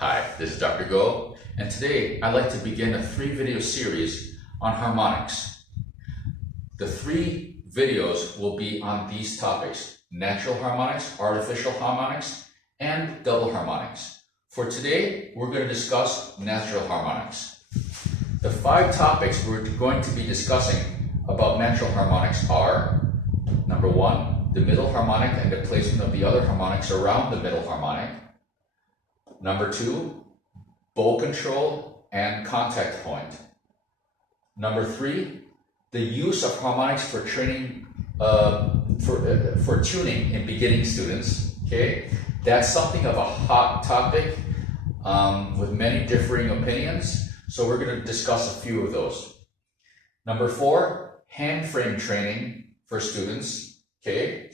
Hi, this is Dr. Go, and today I'd like to begin a 3-video series on harmonics. The 3 videos will be on these topics: natural harmonics, artificial harmonics, and double harmonics. For today, we're going to discuss natural harmonics. The 5 topics we're going to be discussing about natural harmonics are: number 1, the middle harmonic and the placement of the other harmonics around the middle harmonic. Number 2, bow control and contact point. Number 3, the use of harmonics for training, for tuning in beginning students. Okay, that's something of a hot topic with many differing opinions. So we're going to discuss a few of those. Number 4, hand frame training for students. Okay.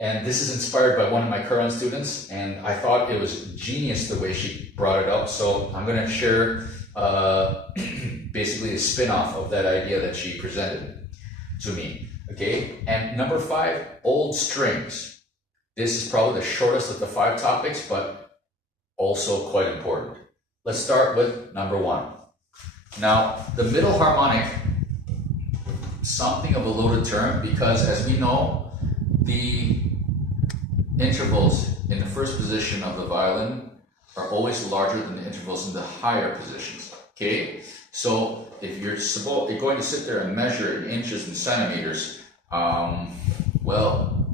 And this is inspired by one of my current students, and I thought it was genius the way she brought it up. So I'm going to share basically a spin-off of that idea that she presented to me. Okay, and number 5, old strings. This is probably the shortest of the 5 topics, but also quite important. Let's start with number 1. Now, the middle harmonic, something of a loaded term, because as we know, the intervals in the first position of the violin are always larger than the intervals in the higher positions. Okay, so if you're going to sit there and measure in inches and centimeters, well,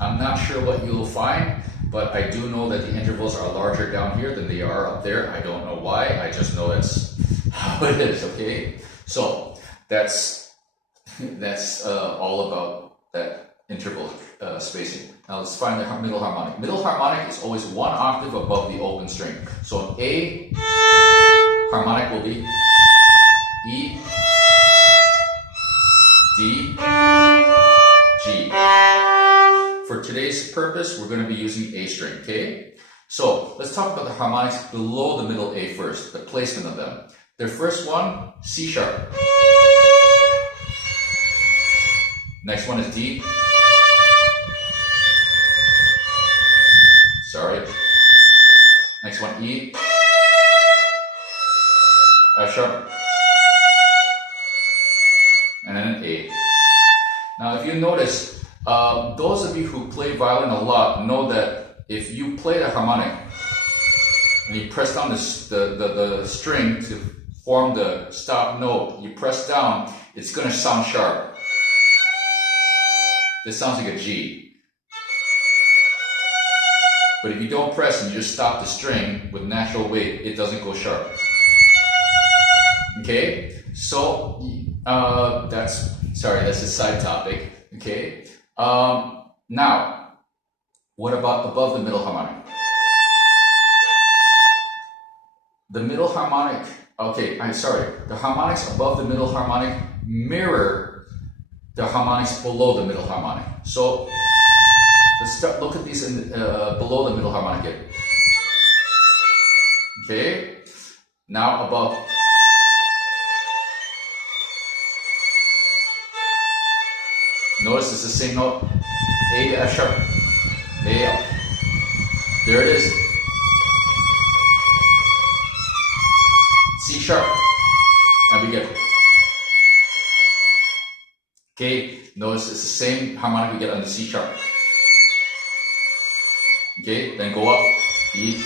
I'm not sure what you'll find, but I do know that the intervals are larger down here than they are up there. I don't know why, I just know it's how it is. Okay, so that's all about that interval spacing. Now let's find the middle harmonic. Middle harmonic is always 1 octave above the open string. So an A harmonic will be E, D, G. For today's purpose, we're going to be using A string, okay? So let's talk about the harmonics below the middle A first, the placement of them. The first one, C sharp. Next one is D. Sorry. Next one, E. F sharp. And then an A. Now, if you notice, those of you who play violin a lot know that if you play the harmonic and you press down the string to form the stop note, you press down, it's going to sound sharp. This sounds like a G. But if you don't press and you just stop the string with natural weight, it doesn't go sharp. Okay? So, that's a side topic. Okay? Now, what about above the middle harmonic? The middle harmonic, the harmonics above the middle harmonic mirror the harmonics below the middle harmonic. So, let's look at these below the middle harmonic. Okay, now above. Notice it's the same note, A to F sharp, A up. There it is. C sharp, and we get. Okay, notice it's the same harmonic we get on the C sharp. Okay, then go up, E.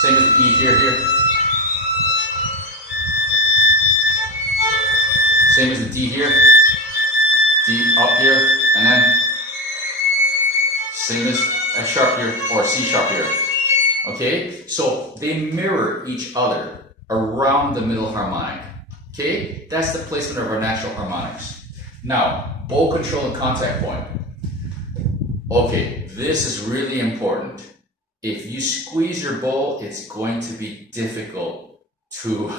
Same as the E here. Same as the D here. D up here, and then same as F sharp here or C sharp here. Okay, so they mirror each other around the middle harmonic. Okay, that's the placement of our natural harmonics. Now, bow control and contact point. Okay, this is really important. If you squeeze your bow, it's going to be difficult to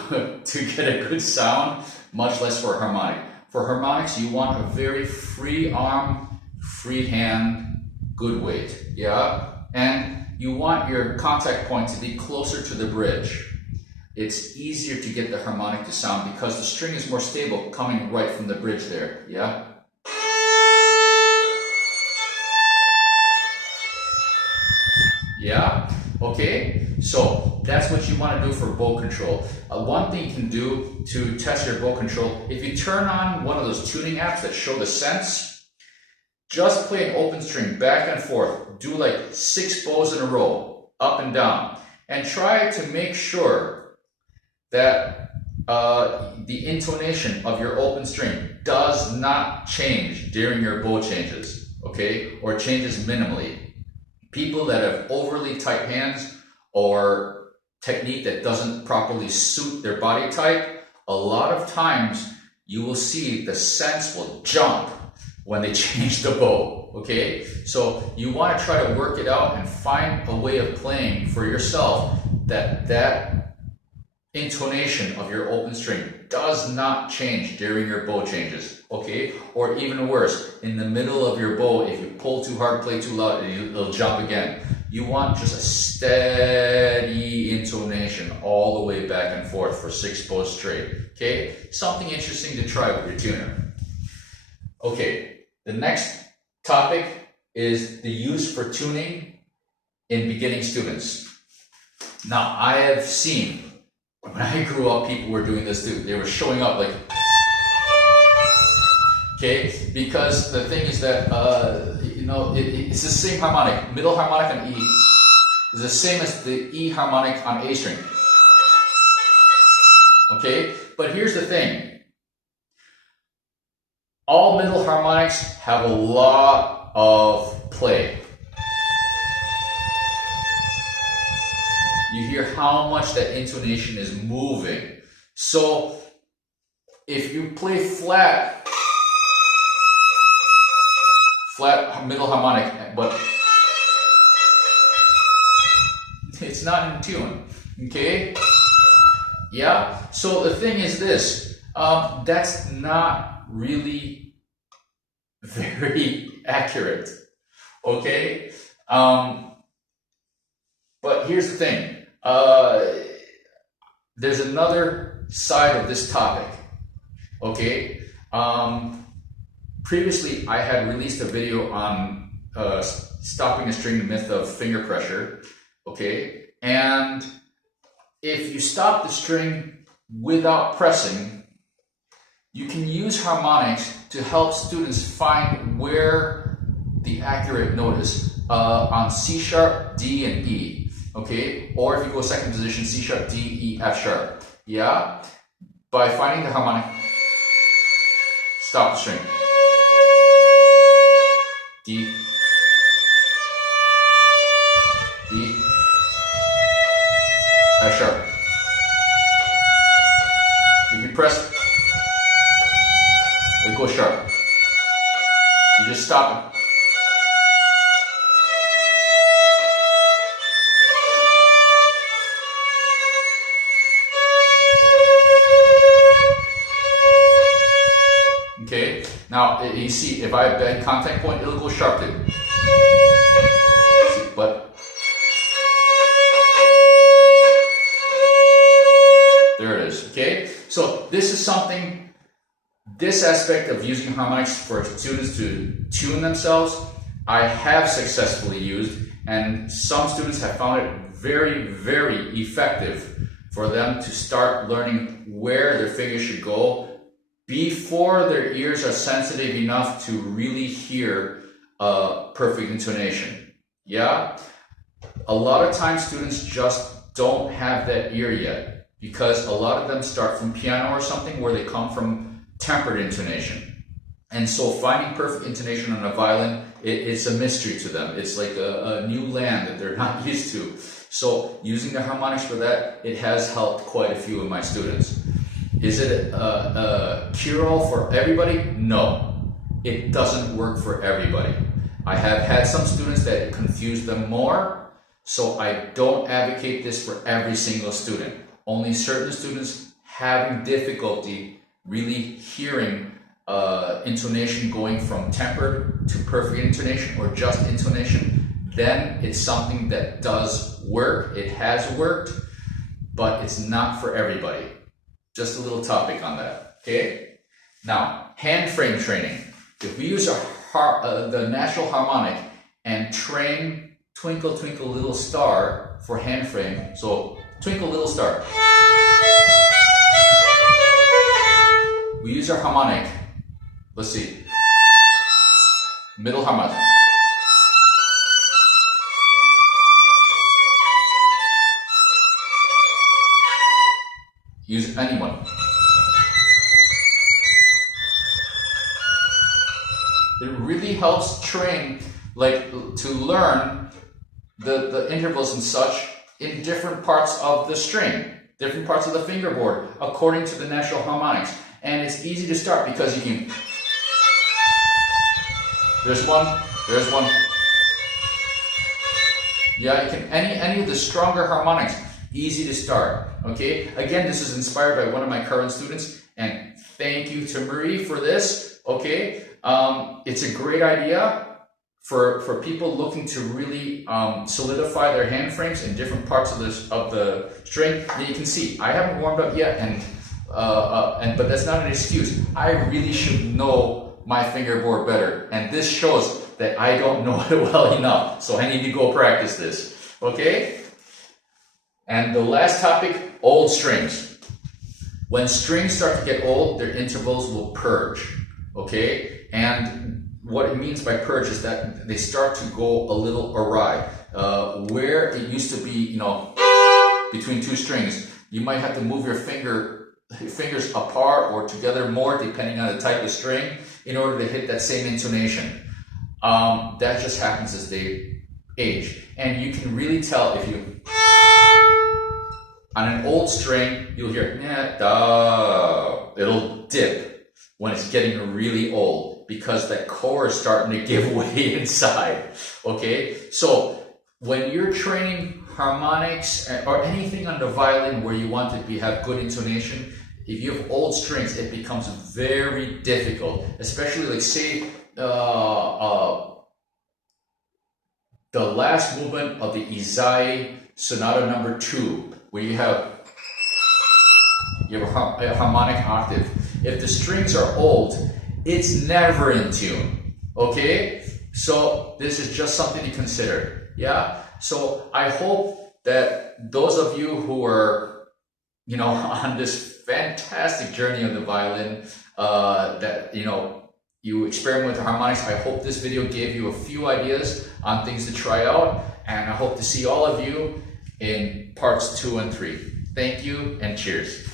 get a good sound, much less for a harmonic. For harmonics, you want a very free arm, free hand, good weight, yeah? And you want your contact point to be closer to the bridge. It's easier to get the harmonic to sound because the string is more stable coming right from the bridge there, yeah? Yeah? Okay, so that's what you want to do for bow control. One thing you can do to test your bow control, if you turn on one of those tuning apps that show the sense, just play an open string back and forth. Do like 6 bows in a row, up and down, and try to make sure that the intonation of your open string does not change during your bow changes, okay, or changes minimally. People that have overly tight hands or technique that doesn't properly suit their body type, a lot of times you will see the sense will jump when they change the bow, okay? So you want to try to work it out and find a way of playing for yourself that intonation of your open string does not change during your bow changes, okay? Or even worse, in the middle of your bow, if you pull too hard, play too loud, it'll jump again. You want just a steady intonation all the way back and forth for 6 bows straight, okay? Something interesting to try with your tuner. Okay, the next topic is the use for tuning in beginning students. Now, I have seen, when I grew up, people were doing this too. They were showing up like, okay, because the thing is that, it's the same harmonic. Middle harmonic on E is the same as the E harmonic on A string. Okay, but here's the thing. All middle harmonics have a lot of play. You hear how much that intonation is moving. So if you play flat middle harmonic, but it's not in tune, okay? Yeah, so the thing is this, that's not really very accurate, okay? But here's the thing. There's another side of this topic, okay? Previously, I had released a video on stopping a string, the myth of finger pressure, okay? And if you stop the string without pressing, you can use harmonics to help students find where the accurate note is on C sharp, D, and E. Okay, or if you go second position, C sharp, D, E, F sharp. Yeah, by finding the harmonic, stop the string. D, D, F sharp. If you press, it goes sharp. You just stop it. Okay, now you see, if I bend contact point, it'll go sharp too. See, but there it is, okay? So this is something, this aspect of using harmonics for students to tune themselves, I have successfully used, and some students have found it very, very effective for them to start learning where their fingers should go before their ears are sensitive enough to really hear perfect intonation. Yeah? A lot of times students just don't have that ear yet because a lot of them start from piano or something where they come from tempered intonation. And so finding perfect intonation on a violin, it's a mystery to them. It's like a new land that they're not used to. So using the harmonics for that, it has helped quite a few of my students. Is it a cure-all for everybody? No, it doesn't work for everybody. I have had some students that confuse them more, so I don't advocate this for every single student. Only certain students having difficulty really hearing intonation going from tempered to perfect intonation or just intonation, then it's something that does work. It has worked, but it's not for everybody. Just a little topic on that, okay? Now, hand frame training. If we use the natural harmonic and train Twinkle Twinkle Little Star for hand frame. So Twinkle Little Star. We use our harmonic. Let's see. Middle harmonic. Use anyone. It really helps train, like, to learn the intervals and such in different parts of the string, different parts of the fingerboard, according to the natural harmonics. And it's easy to start because you can, there's one, yeah, you can, any of the stronger harmonics, easy to start, okay? Again, this is inspired by one of my current students, and thank you to Marie for this, okay? It's a great idea for people looking to really solidify their hand frames in different parts of the string. And you can see, I haven't warmed up yet, but that's not an excuse. I really should know my fingerboard better, and this shows that I don't know it well enough, so I need to go practice this, okay? And the last topic, old strings. When strings start to get old, their intervals will purge, okay? And what it means by purge is that they start to go a little awry. Where it used to be, you know, between two strings, you might have to move your fingers apart or together more, depending on the type of string, in order to hit that same intonation. That just happens as they age. And you can really tell if you, on an old string, you'll hear, da, it'll dip when it's getting really old, because that core is starting to give way inside, okay? So when you're training harmonics or anything on the violin where you want to have good intonation, if you have old strings, it becomes very difficult, especially like say the last movement of the Izai Sonata number 2, where you have a harmonic octave. If the strings are old, it's never in tune, okay? So this is just something to consider, yeah? So I hope that those of you who are, you know, on this fantastic journey of the violin, that, you know, you experiment with the harmonics, I hope this video gave you a few ideas on things to try out, and I hope to see all of you in parts 2 and 3. Thank you, and cheers.